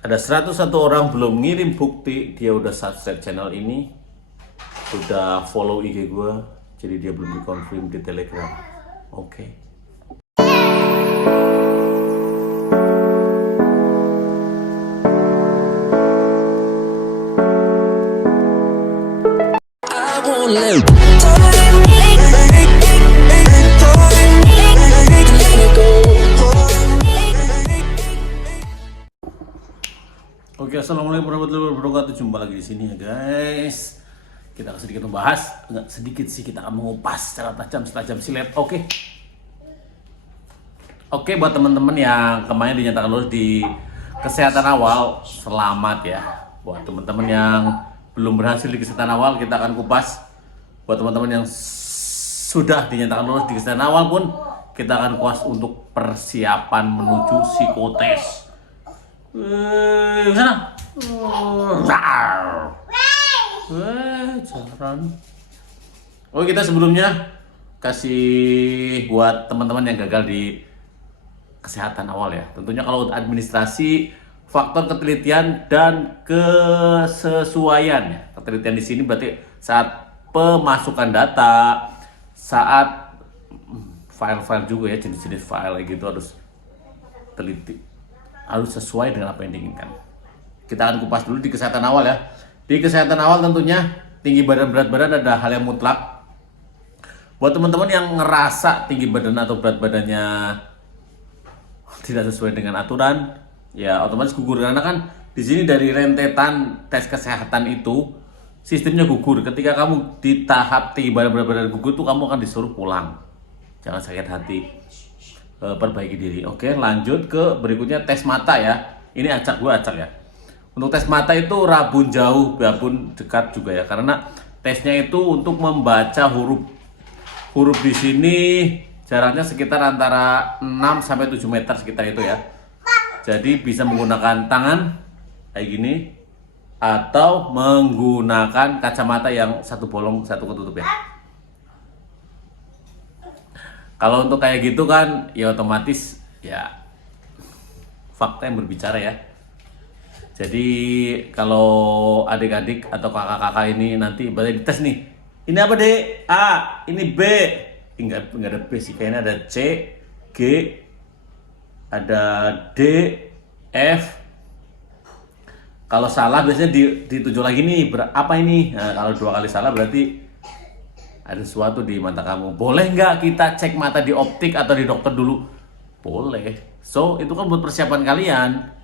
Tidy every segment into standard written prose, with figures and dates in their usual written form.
Ada 101 orang belum ngirim bukti dia udah subscribe channel ini, udah follow IG gue, jadi dia belum di-confirm di Telegram. Oke. Oke, assalamualaikum warahmatullahi wabarakatuh. Jumpa lagi di sini ya guys. Kita akan sedikit membahas, enggak sedikit sih, kita akan mengupas secara tajam silet. Oke, buat teman-teman yang kemarin dinyatakan lulus di kesehatan awal, selamat ya. Buat teman-teman yang belum berhasil di kesehatan awal, kita akan kupas. Buat teman-teman yang sudah dinyatakan lulus di kesehatan awal pun, kita akan kupas untuk persiapan menuju psikotes. Sana. Jalan. Oh, kita sebelumnya kasih buat teman-teman yang gagal di kesehatan awal ya. Tentunya kalau administrasi, faktor ketelitian dan kesesuaian ya. Ketelitian di sini berarti saat pemasukan data, saat file-file juga ya, jenis-jenis file gitu harus teliti, harus sesuai dengan apa yang diinginkan. Kita akan kupas dulu di kesehatan awal ya. Di kesehatan awal tentunya tinggi badan, berat badan ada hal yang mutlak. Buat teman-teman yang ngerasa tinggi badan atau berat badannya tidak sesuai dengan aturan, ya otomatis gugur, karena kan di sini dari rentetan tes kesehatan itu sistemnya gugur. Ketika kamu di tahap tinggi badan, berat badan gugur tuh kamu akan disuruh pulang. Jangan sakit hati. Perbaiki diri. Oke, lanjut ke berikutnya, tes mata ya. Ini acak ya. Untuk tes mata itu rabun jauh, babun dekat juga ya, karena tesnya itu untuk membaca huruf di sini jaraknya sekitar antara 6 sampai 7 meter sekitar itu ya. Jadi bisa menggunakan tangan kayak gini atau menggunakan kacamata yang satu bolong satu ketutup ya. Kalau untuk kayak gitu kan ya otomatis ya fakta yang berbicara ya. Jadi kalau adik-adik atau kakak-kakak ini nanti berarti dites nih. Ini apa dek? A, ini B. Enggak ada B sih, kayaknya ada C, G, ada D, F. Kalau salah biasanya ditunjuk lagi nih, apa ini? Nah, kalau 2 kali salah berarti ada sesuatu di mata kamu. Boleh nggak kita cek mata di optik atau di dokter dulu? Boleh. So, itu kan buat persiapan kalian.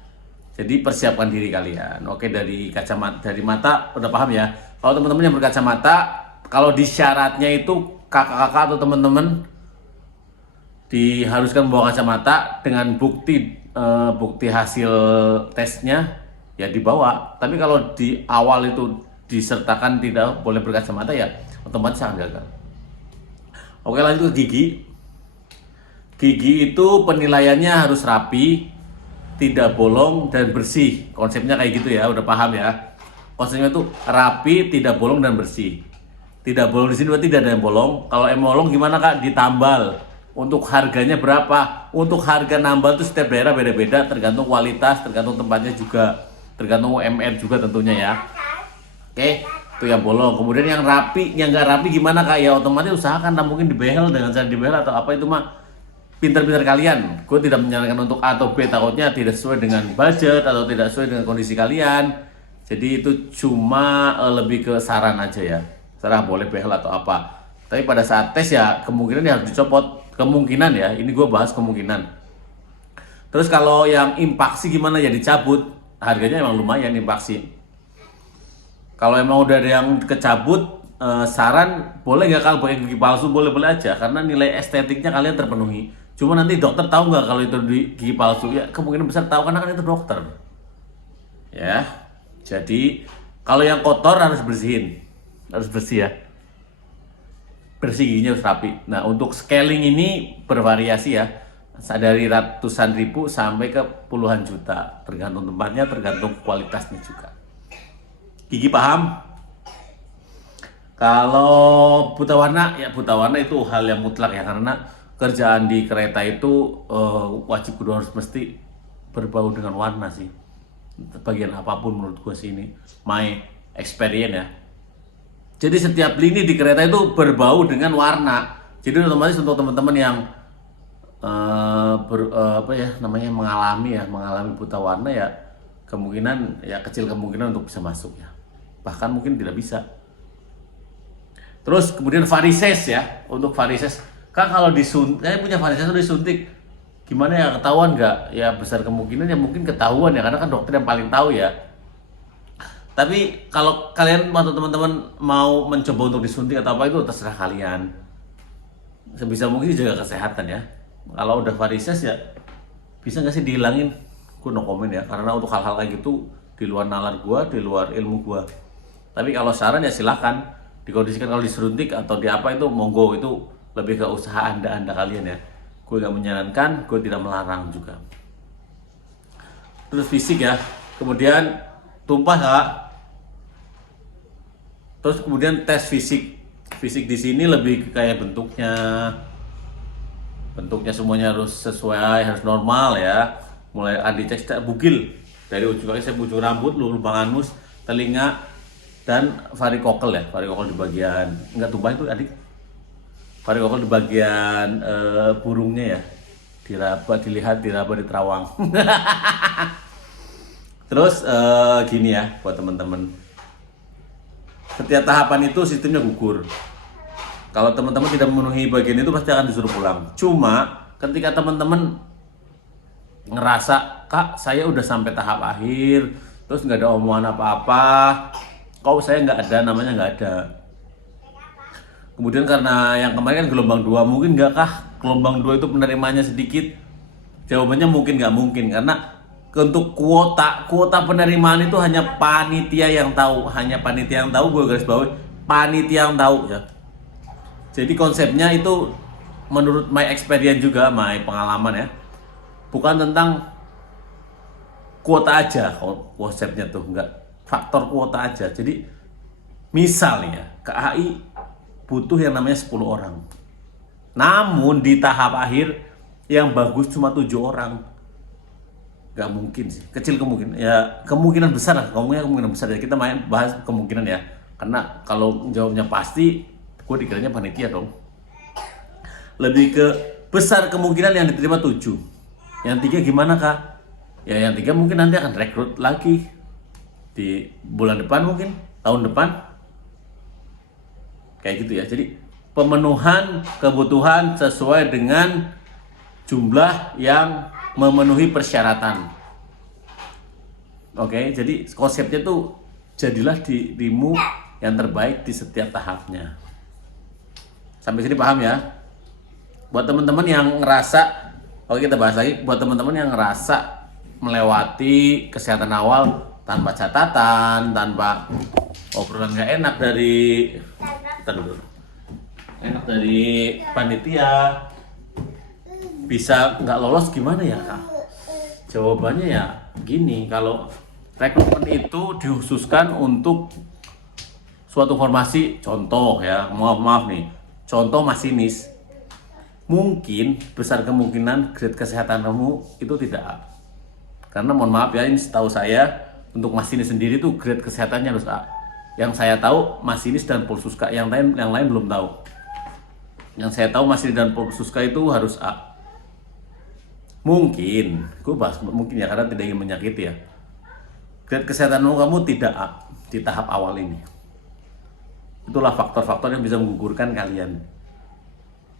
Jadi persiapkan diri kalian. Oke, dari kacamata, dari mata udah paham ya. Kalau teman-teman yang berkacamata, kalau di syaratnya itu kakak-kakak atau teman-teman diharuskan membawa kacamata dengan bukti hasil tesnya ya dibawa. Tapi kalau di awal itu disertakan tidak boleh berkacamata ya otomatis sangat gagal. Oke, lanjut ke gigi. Gigi itu penilaiannya harus rapi, tidak bolong dan bersih. Konsepnya kayak gitu ya, udah paham ya. Konsepnya itu rapi, tidak bolong dan bersih. Tidak bolong di sini berarti tidak ada yang bolong. Kalau yang bolong gimana Kak? Ditambal. Untuk harganya berapa? Untuk harga nambal itu setiap daerah beda-beda, tergantung kualitas, tergantung tempatnya juga, tergantung UMR juga tentunya ya. Oke, itu yang bolong. Kemudian yang rapi, yang nggak rapi gimana Kak? Ya otomatis usahakan mungkin dibehel dengan cara dibehel atau apa, itu mah pintar-pintar kalian. Gue tidak menyarankan untuk A atau B, takutnya tidak sesuai dengan budget atau tidak sesuai dengan kondisi kalian. Jadi itu cuma lebih ke saran aja ya. Serah boleh behel atau apa. Tapi pada saat tes ya kemungkinan ya harus dicopot. Kemungkinan ya, ini gue bahas kemungkinan. Terus kalau yang impaksi gimana ya, dicabut. Harganya emang lumayan impaksi. Kalau emang udah ada yang kecabut, saran boleh nggak kalau pakai gigi palsu, boleh-boleh aja karena nilai estetiknya kalian terpenuhi. Cuma nanti dokter tahu nggak kalau itu di gigi palsu? Ya kemungkinan besar tahu karena kan itu dokter. Ya, jadi kalau yang kotor harus bersihin, harus bersih ya. Bersih giginya harus rapi. Nah untuk scaling ini bervariasi ya, dari ratusan ribu sampai ke puluhan juta, tergantung tempatnya, tergantung kualitasnya juga. Gigi paham? Kalau buta warna, ya buta warna itu hal yang mutlak ya, karena kerjaan di kereta itu wajib kudu harus mesti berbau dengan warna sih. bagian apapun menurut gue sih ini my experience ya. Jadi setiap lini di kereta itu berbau dengan warna. Jadi otomatis untuk teman-teman yang mengalami buta warna ya, kemungkinan ya kecil kemungkinan untuk bisa masuk ya. Bahkan mungkin tidak bisa. Terus kemudian varises ya, untuk varises kan kalau disuntik, saya punya varises itu disuntik, gimana ya, ketahuan nggak? Ya besar kemungkinan ya mungkin ketahuan ya, karena kan dokter yang paling tahu ya. Tapi kalau kalian atau teman-teman mau mencoba untuk disuntik atau apa, itu terserah kalian. Sebisa mungkin jaga kesehatan ya. Kalau udah varises ya bisa nggak sih dihilangin? Gue no comment ya, karena untuk hal-hal kayak gitu di luar nalar gue, di luar ilmu gue. Tapi kalau saran ya silakan dikondisikan, kalau disuntik atau di apa itu monggo, itu lebih ke usaha anda kalian ya. Gue gak menyarankan, gue tidak melarang juga. Terus fisik ya, kemudian tumpah kak. Terus kemudian tes fisik di sini lebih kayak bentuknya semuanya harus sesuai, harus normal ya. Mulai dicek bugil dari ujung kaki, saya ujung rambut, lubang anus, telinga, dan varikokel ya, varikokel di bagian enggak tumpah itu adik, varikokel di bagian burungnya ya, dilihat diraba di terawang. Terus gini ya buat teman-teman, setiap tahapan itu sistemnya gugur. Kalau teman-teman tidak memenuhi bagian itu pasti akan disuruh pulang. Cuma ketika teman-teman ngerasa, kak saya udah sampai tahap akhir, terus nggak ada omongan apa-apa, kok saya nggak ada, namanya nggak ada. Kemudian karena yang kemarin kan gelombang 2, mungkin nggak kah gelombang 2 itu penerimanya sedikit? Jawabannya mungkin nggak mungkin, karena untuk kuota penerimaan itu hanya panitia yang tahu, gue garis bawahi, panitia yang tahu ya. Jadi konsepnya itu menurut my experience juga, my pengalaman ya, bukan tentang kuota aja konsepnya tuh, enggak, faktor kuota aja. Jadi misalnya KAI butuh yang namanya 10 orang, namun di tahap akhir yang bagus cuma 7 orang. Gak mungkin sih, kecil kemungkinan ya, kemungkinan besar lah, kemungkinan besar ya, kita main bahas kemungkinan ya, karena kalau jawabnya pasti gue dikiranya panitia dong. Lebih ke besar kemungkinan yang diterima 7, yang 3 gimana kak? Ya yang 3 mungkin nanti akan rekrut lagi di bulan depan, mungkin tahun depan, kayak gitu ya. Jadi pemenuhan kebutuhan sesuai dengan jumlah yang memenuhi persyaratan. Oke, jadi konsepnya tuh jadilah dirimu yang terbaik di setiap tahapnya. Sampai sini paham ya? Buat teman-teman yang ngerasa, oke kita bahas lagi, buat teman-teman yang ngerasa melewati kesehatan awal tanpa catatan, tanpa obrolan gak enak dari panitia, bisa nggak lolos gimana ya kak? Jawabannya ya gini, kalau rekrutmen itu dikhususkan untuk suatu formasi, contoh ya, maaf nih, contoh masinis, mungkin besar kemungkinan grade kesehatan kamu itu tidak A. Karena mohon maaf ya, ini setahu saya untuk masinis sendiri tuh grade kesehatannya harus A. Yang saya tahu masinis dan polsuska, yang lain belum tahu. Yang saya tahu masinis dan polsuska itu harus A. Mungkin, gue bahas mungkin ya, karena tidak ingin menyakiti ya, grade kesehatan kamu tidak A di tahap awal ini. Itulah faktor-faktor yang bisa menggugurkan kalian.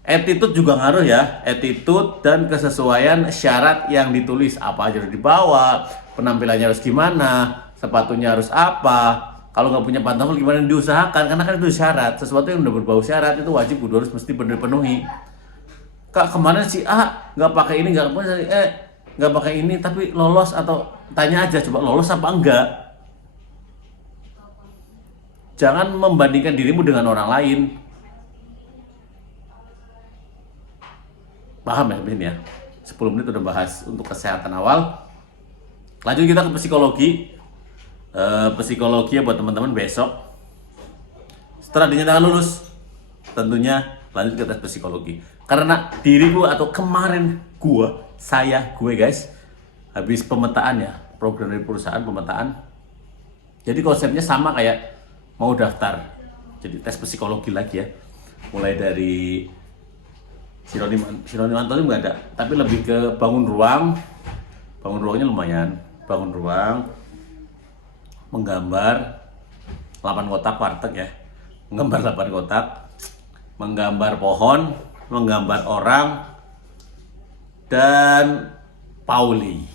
Attitude juga ngaruh ya, attitude dan kesesuaian syarat yang ditulis, apa aja harus dibawa, penampilannya harus gimana, sepatunya harus apa, kalau nggak punya pantofel gimana diusahakan, karena kan itu syarat, sesuatu yang udah berbau syarat itu wajib kudu harus mesti benar penuhi. Kak kemarin si A nggak pakai ini, nggak pakai ini tapi lolos, atau tanya aja coba lolos apa enggak. Jangan membandingkan dirimu dengan orang lain. Paham ya ini ya? 10 menit udah bahas untuk kesehatan awal. Lanjut kita ke psikologi. Psikologi ya buat teman-teman besok. Setelah dinyatakan lulus, tentunya lanjut ke tes psikologi. Karena diriku atau kemarin gue guys, habis pemetaan ya, program dari perusahaan pemetaan. Jadi konsepnya sama kayak mau daftar. Jadi tes psikologi lagi ya. Mulai dari sinonim antonim nggak ada, tapi lebih ke bangun ruang. Bangun ruangnya lumayan. Bangun ruang, menggambar 8 kotak warteg ya. Menggambar 8 kotak, menggambar pohon, menggambar orang, dan Pauli.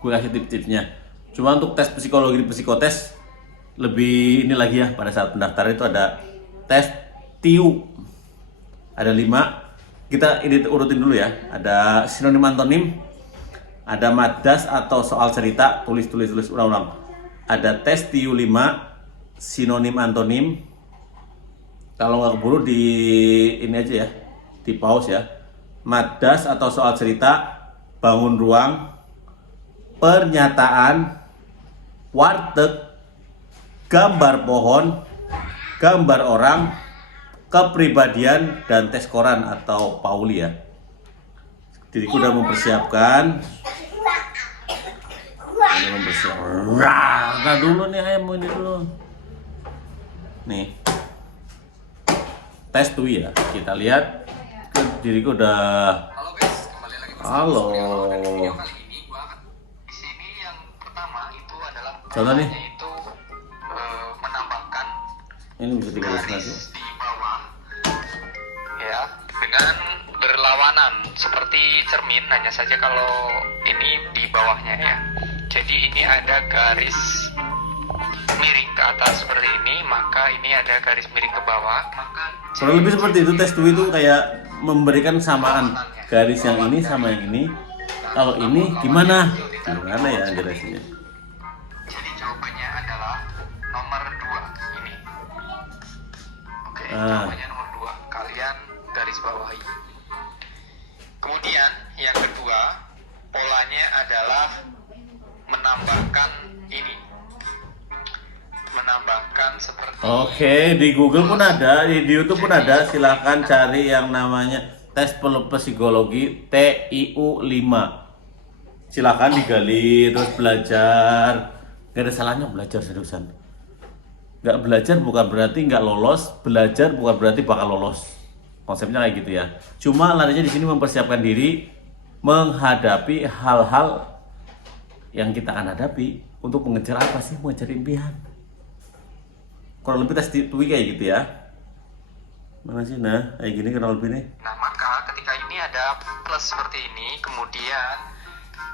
Gue kasih tips-tipsnya. Cuma untuk tes psikologi di psikotes lebih ini lagi ya, pada saat pendaftaran itu ada tes TIU. Ada 5. Kita ini urutin dulu ya. Ada sinonim antonim, ada madas atau soal cerita, tulis ulang-ulang. Ada tes TIU 5, sinonim antonim. Kalau nggak keburu di ini aja ya, di pause ya. Madas atau soal cerita, bangun ruang, pernyataan, warteg, gambar pohon, gambar orang, kepribadian, dan tes koran atau Pauli ya. Diriku udah mempersiapkan. Nah dulu nih ayam ini dulu. Nih. Tes tuh ya. Kita lihat. Diriku udah. Halo guys, kembali lagi bersama Halo. Dan video kali ini gua akan di sini yang pertama itu adalah Contoh nih. yaitu menambahkan Ini bisa dikasih garis lagi. di bawah ya dengan berlawanan seperti cermin, hanya saja kalau ini di bawahnya ya. Jadi ini ada garis miring ke atas seperti ini, maka ini ada garis miring ke bawah, maka Kurang lebih seperti itu. Tes tuh itu kayak memberikan samaan garis yang ini sama yang ini. Kalau ini gimana? Gimana ya jelasinnya? jadi jawabannya adalah nomor 2 ini. Oke, jawabannya nomor 2. Kalian garis bawahi. Kemudian yang kedua, polanya adalah menambahkan ini. Menambahkan seperti Oke, di Google pun ada, di YouTube pun ada. Silahkan cari yang namanya tes psikologi TIU 5. Silahkan digali, terus belajar. Gak ada salahnya belajar seriusan. Gak belajar bukan berarti gak lolos, belajar bukan berarti bakal lolos. Konsepnya kayak gitu ya. Cuma larinya di sini mempersiapkan diri menghadapi hal-hal yang kita akan hadapi untuk mengejar apa sih? Mengejar impian. Kurang lebih tes TUI kayak gitu ya. Mana sih nah? Kayak gini kurang lebih nih. Nah, maka ketika ini ada plus seperti ini, kemudian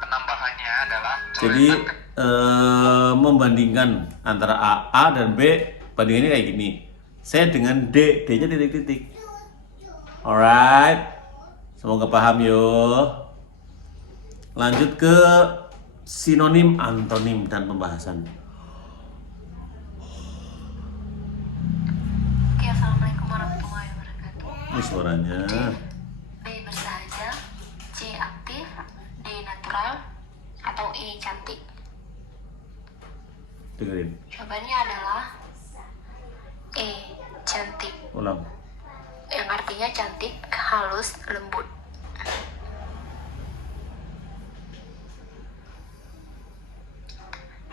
penambahannya adalah Jadi coretan membandingkan antara A dan B, bandingannya kayak gini. C dengan D, D-nya titik-titik. Alright, semoga paham yo. Lanjut ke sinonim, antonim, dan pembahasan. Oke, assalamualaikum warahmatullahi wabarakatuh. Ini suaranya. B bersahaja, C aktif, D natural, atau E cantik. Dengerin. Jawabannya adalah E cantik, Ulang. yang artinya cantik, halus, lembut.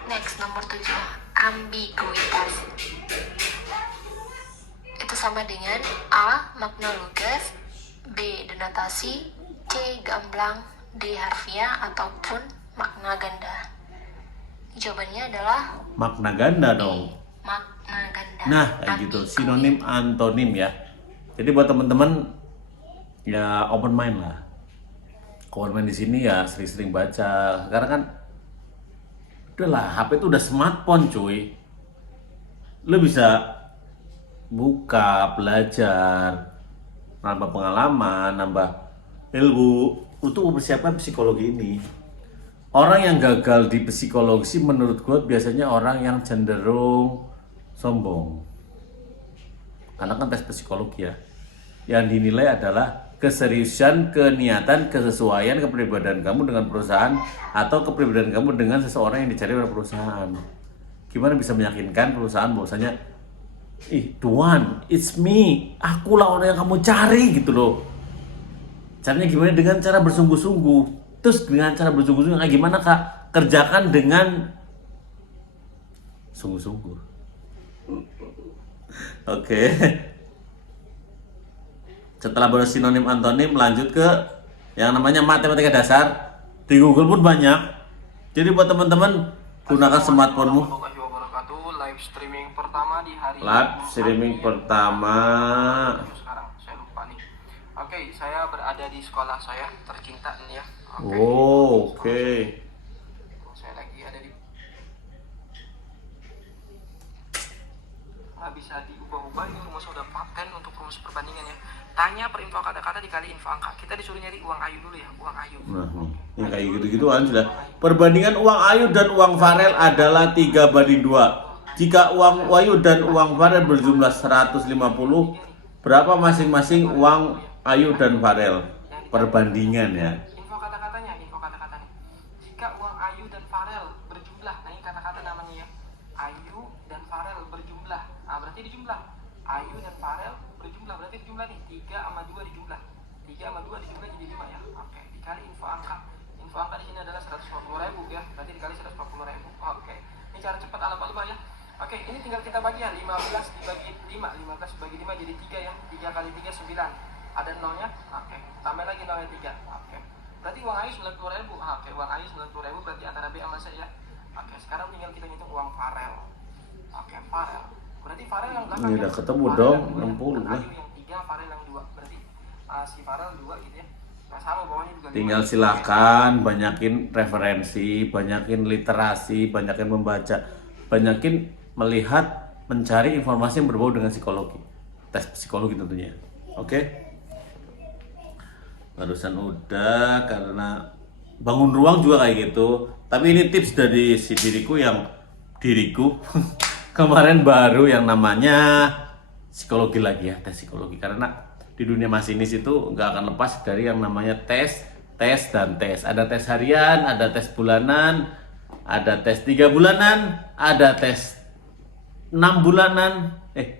Next, nomor 7, ambiguitas. Itu sama dengan A makna lugas, B denotasi, C gamblang, D harfiah, ataupun makna ganda. Jawabannya adalah Makna ganda dong. makna ganda. Nah, kayak gitu. Sinonim, antonim ya. Jadi buat teman-teman ya open mind lah. Open mind di sini ya sering-sering baca. Karena kan udahlah, HP itu udah smartphone cuy. Lo bisa buka, belajar, nambah pengalaman, nambah ilmu untuk mempersiapkan psikologi ini. Orang yang gagal di psikologi menurut gue biasanya orang yang cenderung sombong. Karena kan tes psikologi ya. Yang dinilai adalah keseriusan, keniatan, kesesuaian kepribadian kamu dengan perusahaan atau kepribadian kamu dengan seseorang yang dicari oleh perusahaan. Gimana bisa meyakinkan perusahaan bahwasanya Tuan, it's me, akulah orang yang kamu cari gitu loh. Caranya gimana? Dengan cara bersungguh-sungguh. Terus dengan cara bersungguh-sungguh kayak gimana kak? kerjakan dengan sungguh-sungguh. Oke. Setelah bahas sinonim antonim, lanjut ke yang namanya matematika dasar. Di Google pun banyak. Jadi buat teman-teman, gunakan smartphone-mu. Warahmatullahi wabarakatuh. Live streaming pertama di hari Live ini. streaming pertama. Sekarang saya lupa nih. Oke, saya berada di sekolah saya tercinta nih ya. Oke. Saya lagi ada di nggak bisa diubah-ubah, ini rumus udah paten untuk rumus perbandingan ya. Tanya per info kata-kata dikali info angka. Kita disuruh nyari uang ayu dulu ya, uang ayu. Nah, ini kayak gitu-gituan sudah. Perbandingan uang ayu dan uang farel adalah 3:2. Jika uang ayu dan uang farel berjumlah 150, berapa masing-masing uang ayu dan farel? Perbandingan ya. Info kata-katanya, info kata-kata nih. Jika uang ayu dan farel berjumlah, nah ini kata-kata namanya ya. Ayu dan farel berjumlah. Nah, berarti dijumlah. Ayu dan farel berjumlah, berarti dijumlah nih. 3 sama 2 dijumlah. 3 sama 2 dijumlah jadi 5 ya. Oke, dikali info angka. Info angka di sini adalah 150.000 ya. Berarti dikali 150.000. Oke. Ini cara cepat ala Pak ya. Oke, ini tinggal kita bagi ya. 15 dibagi 5. 15 dibagi 5 jadi 3 ya. 3 kali 3 9. Ada nolnya. Oke. Tambah lagi nolnya 3. Oke. Berarti uang ayu 90.000. Oke, uang ayu 90.000 berarti antara B sama C ya. Oke, sekarang tinggal kita hitung uang farel. Oke, farel. Berarti farel yang belakang. Ini ya. udah ketemu Farel dong, yang 60 lah. Ayu yang 3, farel yang 2. Berarti si farel 2 gitu ya. Nah, sama bawahnya juga. Tinggal 5. silakan banyakin referensi, banyakin literasi, banyakin membaca, banyakin melihat, mencari informasi yang berbau dengan psikologi. Tes psikologi tentunya. Oke? Barusan udah karena bangun ruang juga kayak gitu. Tapi ini tips dari si diriku kemarin baru yang namanya psikologi lagi ya, tes psikologi. Karena di dunia masinis itu nggak akan lepas dari yang namanya tes dan tes. Ada tes harian, ada tes bulanan, ada tes 3 bulanan, ada tes 6 bulanan, 4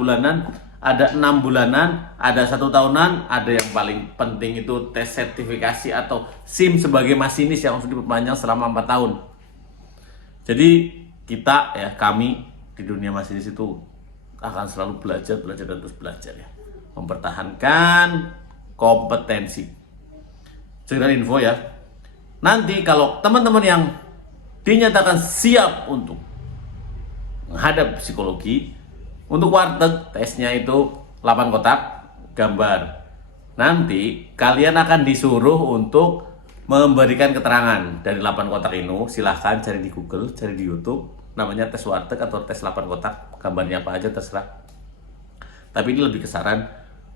bulanan, ada 6 bulanan, ada 1 tahunan, ada yang paling penting itu tes sertifikasi atau SIM sebagai masinis yang harus diperpanjang selama 4 tahun. Jadi kita ya, kami di dunia masinis itu akan selalu belajar dan terus belajar ya, mempertahankan kompetensi. Sekedar info ya, nanti kalau teman-teman yang dinyatakan siap untuk menghadap psikologi, untuk warteg tesnya itu 8 kotak gambar. Nanti kalian akan disuruh untuk memberikan keterangan dari 8 kotak ini. Silahkan cari di Google, cari di YouTube, namanya tes warteg atau tes 8 kotak, gambarnya apa aja terserah. Tapi ini lebih kesaran,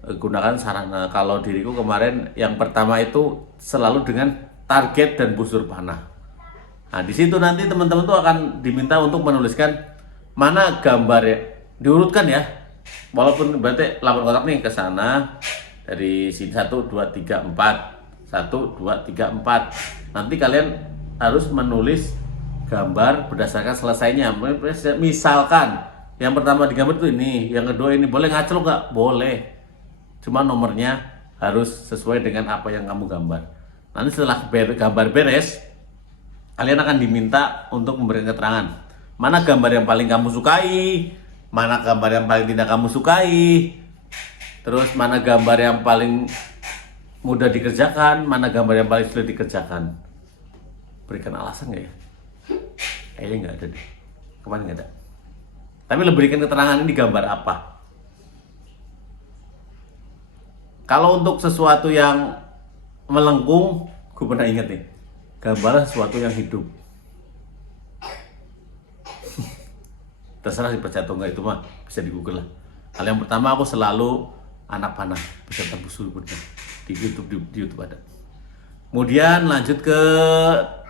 gunakan sarana. Kalau diriku kemarin yang pertama itu selalu dengan target dan busur panah. Nah, di situ nanti teman-teman tuh akan diminta untuk menuliskan mana gambar ya, diurutkan ya. Walaupun berarti 8 kotak nih ke sana dari sini 1 2 3 4. 1 2 3 4. Nanti kalian harus menulis gambar berdasarkan selesainya. Misalkan yang pertama digambar itu ini, yang kedua ini, boleh ngacel nggak? Boleh. Cuma nomornya harus sesuai dengan apa yang kamu gambar. Nanti setelah gambar beres, kalian akan diminta untuk memberikan keterangan. Mana gambar yang paling kamu sukai, mana gambar yang paling tidak kamu sukai, terus mana gambar yang paling mudah dikerjakan, mana gambar yang paling sulit dikerjakan. Berikan alasan nggak ya? Kayaknya nggak ada deh. Kemarin nggak ada. Tapi lo berikan keterangan ini gambar apa. Kalau untuk sesuatu yang melengkung, gue pernah ingat nih, gambar sesuatu yang hidup. Terserah dipercaya atau enggak, itu mah bisa di Google lah. Hal yang pertama, aku selalu anak panah beserta busur putih di YouTube ada. Kemudian lanjut ke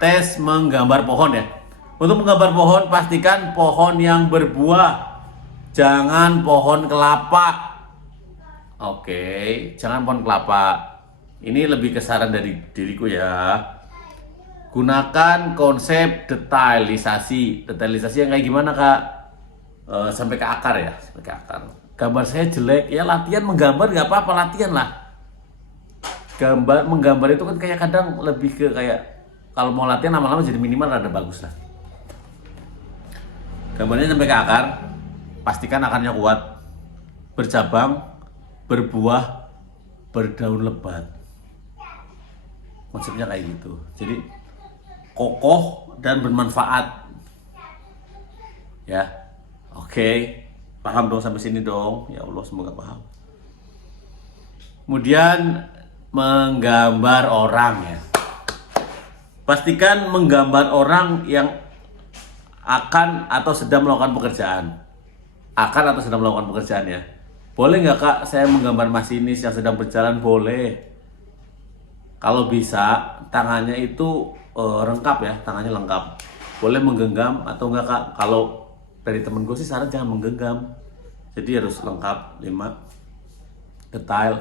tes menggambar pohon ya. Untuk menggambar pohon, pastikan pohon yang berbuah, jangan pohon kelapa. Oke, jangan pohon kelapa. Ini lebih kesaran dari diriku ya. Gunakan konsep detailisasi. Detailisasi yang kayak gimana kak? Sampai ke akar ya, sampai ke akar. Gambar saya jelek, ya latihan menggambar nggak apa-apa, latihan lah. menggambar itu kan kayak kadang lebih ke kayak kalau mau latihan lama-lama jadi minimal rada bagus lah. Gambarnya sampai ke akar, pastikan akarnya kuat, bercabang, berbuah, berdaun lebat. Konsepnya kayak gitu. Jadi kokoh dan bermanfaat. Ya. Oke. Paham dong sampai sini dong. Ya Allah, semoga paham. Kemudian menggambar orang ya. Pastikan menggambar orang yang akan atau sedang melakukan pekerjaan. Akan atau sedang melakukan pekerjaan ya. Boleh nggak Kak saya menggambar masinis yang sedang berjalan? Boleh. Kalau bisa tangannya itu lengkap ya, tangannya lengkap. Boleh menggenggam atau enggak Kak? Kalau dari temen gue sih saran jangan menggenggam. Jadi harus lengkap, 5 detail.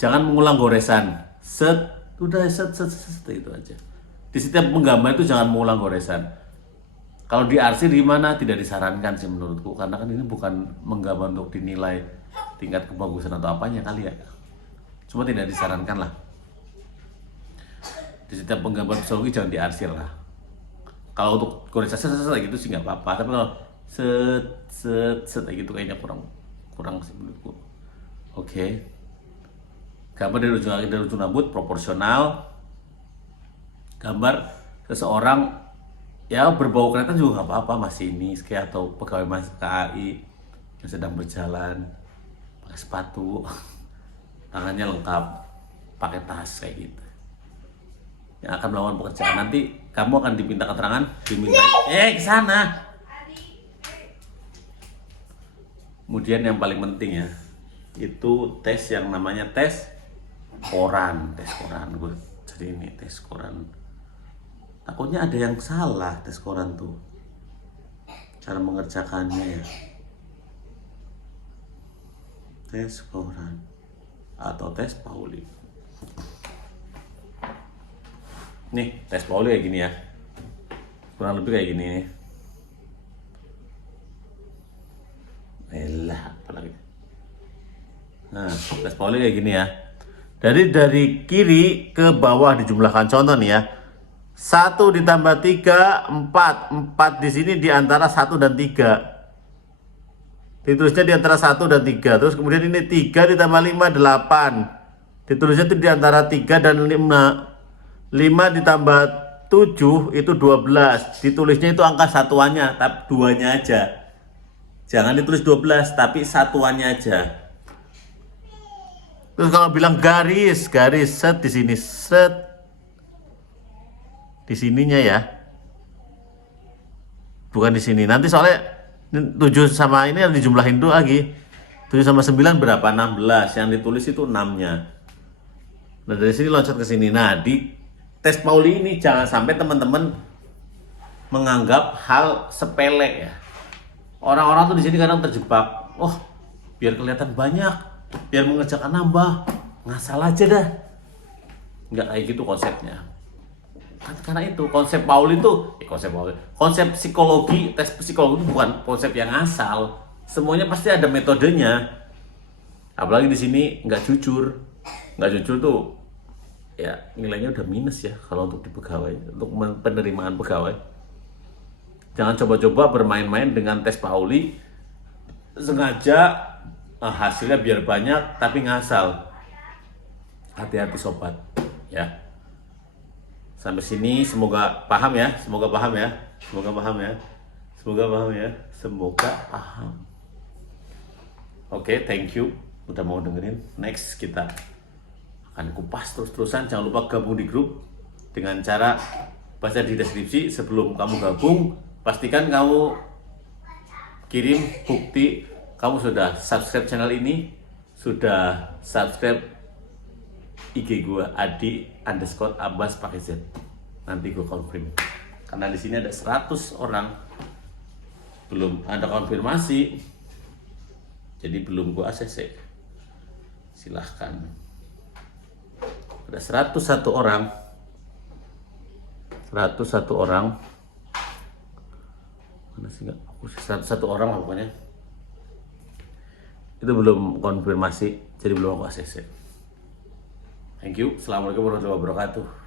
Jangan mengulang goresan. Set, udah set itu aja. Di setiap menggambar itu jangan mengulang goresan. Kalau di arsir gimana? Tidak disarankan sih menurutku, karena kan ini bukan menggambar untuk dinilai tingkat kebagusan atau apanya kali ya. Cuma tidak disarankan lah. Di setiap penggambar psikologi jangan diarsir lah. Kalau untuk goresan gitu sih nggak apa-apa, tapi kalau set gitu kayaknya kurang sih menurutku. Oke. Gambar dari ujung rambut proporsional. Gambar seseorang ya berbau kereta juga nggak apa-apa, masinis kayak atau pegawai KAI yang sedang berjalan pakai sepatu, tangannya lengkap, pakai tas kayak gitu. Yang akan melakukan pekerjaan nanti kamu akan diminta keterangan, ke sana. Kemudian yang paling penting ya, itu tes yang namanya tes koran. Gue jadi ini tes koran. Takutnya ada yang salah tes koran tuh, cara mengerjakannya ya. Tes koran atau tes Pauli. Nih, tes Pauli kayak gini ya. Kurang lebih kayak gini nih. Apalagi. Nah, tes Pauli kayak gini ya. Dari kiri ke bawah dijumlahkan. Contoh nih ya. 1 ditambah 3, 4. 4 di sini di antara 1 dan 3. Ditulisnya di antara 1 dan 3. Terus kemudian ini 3 ditambah 5, 8. Ditulisnya itu di antara 3 dan 5. 5 ditambah 7 itu 12. Ditulisnya itu angka satuannya, tapi duanya aja. Jangan ditulis 12, tapi satuannya aja. Terus kalau bilang garis set di sini, set di sininya ya. Bukan di sini. Nanti soalnya 7 sama ini yang dijumlahin tuh lagi. 7 sama 9 berapa? 16. Yang ditulis itu 6-nya. Nah, dari sini loncat ke sini. Nah, di tes Pauli ini jangan sampai teman-teman menganggap hal sepele ya. Orang-orang tuh di sini kadang terjebak. Oh, biar kelihatan banyak, biar mengerjakan nambah, ngasal aja dah. Nggak kayak gitu konsepnya. Karena itu konsep Pauli itu, konsep psikologi, tes psikologi itu bukan konsep yang asal. Semuanya pasti ada metodenya. Apalagi di sini nggak jujur tuh. Ya nilainya udah minus ya kalau untuk di pegawai, untuk penerimaan pegawai. Jangan coba-coba bermain-main dengan tes Pauli sengaja hasilnya biar banyak tapi ngasal. Hati-hati sobat ya. Sampai sini semoga paham ya, semoga paham. Oke, thank you udah mau dengerin. Next kita akan kupas terus-terusan. Jangan lupa gabung di grup dengan cara baca di deskripsi. Sebelum kamu gabung, pastikan kamu kirim bukti kamu sudah subscribe channel ini, sudah subscribe IG gue adi_abbas pakai Z. Nanti gue confirm. Karena di sini ada 100 orang belum ada konfirmasi, jadi belum gue ACC. Silahkan. Ada 101 orang. 101 orang. Mana sih enggak? 101 orang lah pokoknya. Itu belum konfirmasi, jadi belum aku ACC. Thank you. Assalamualaikum warahmatullahi wabarakatuh.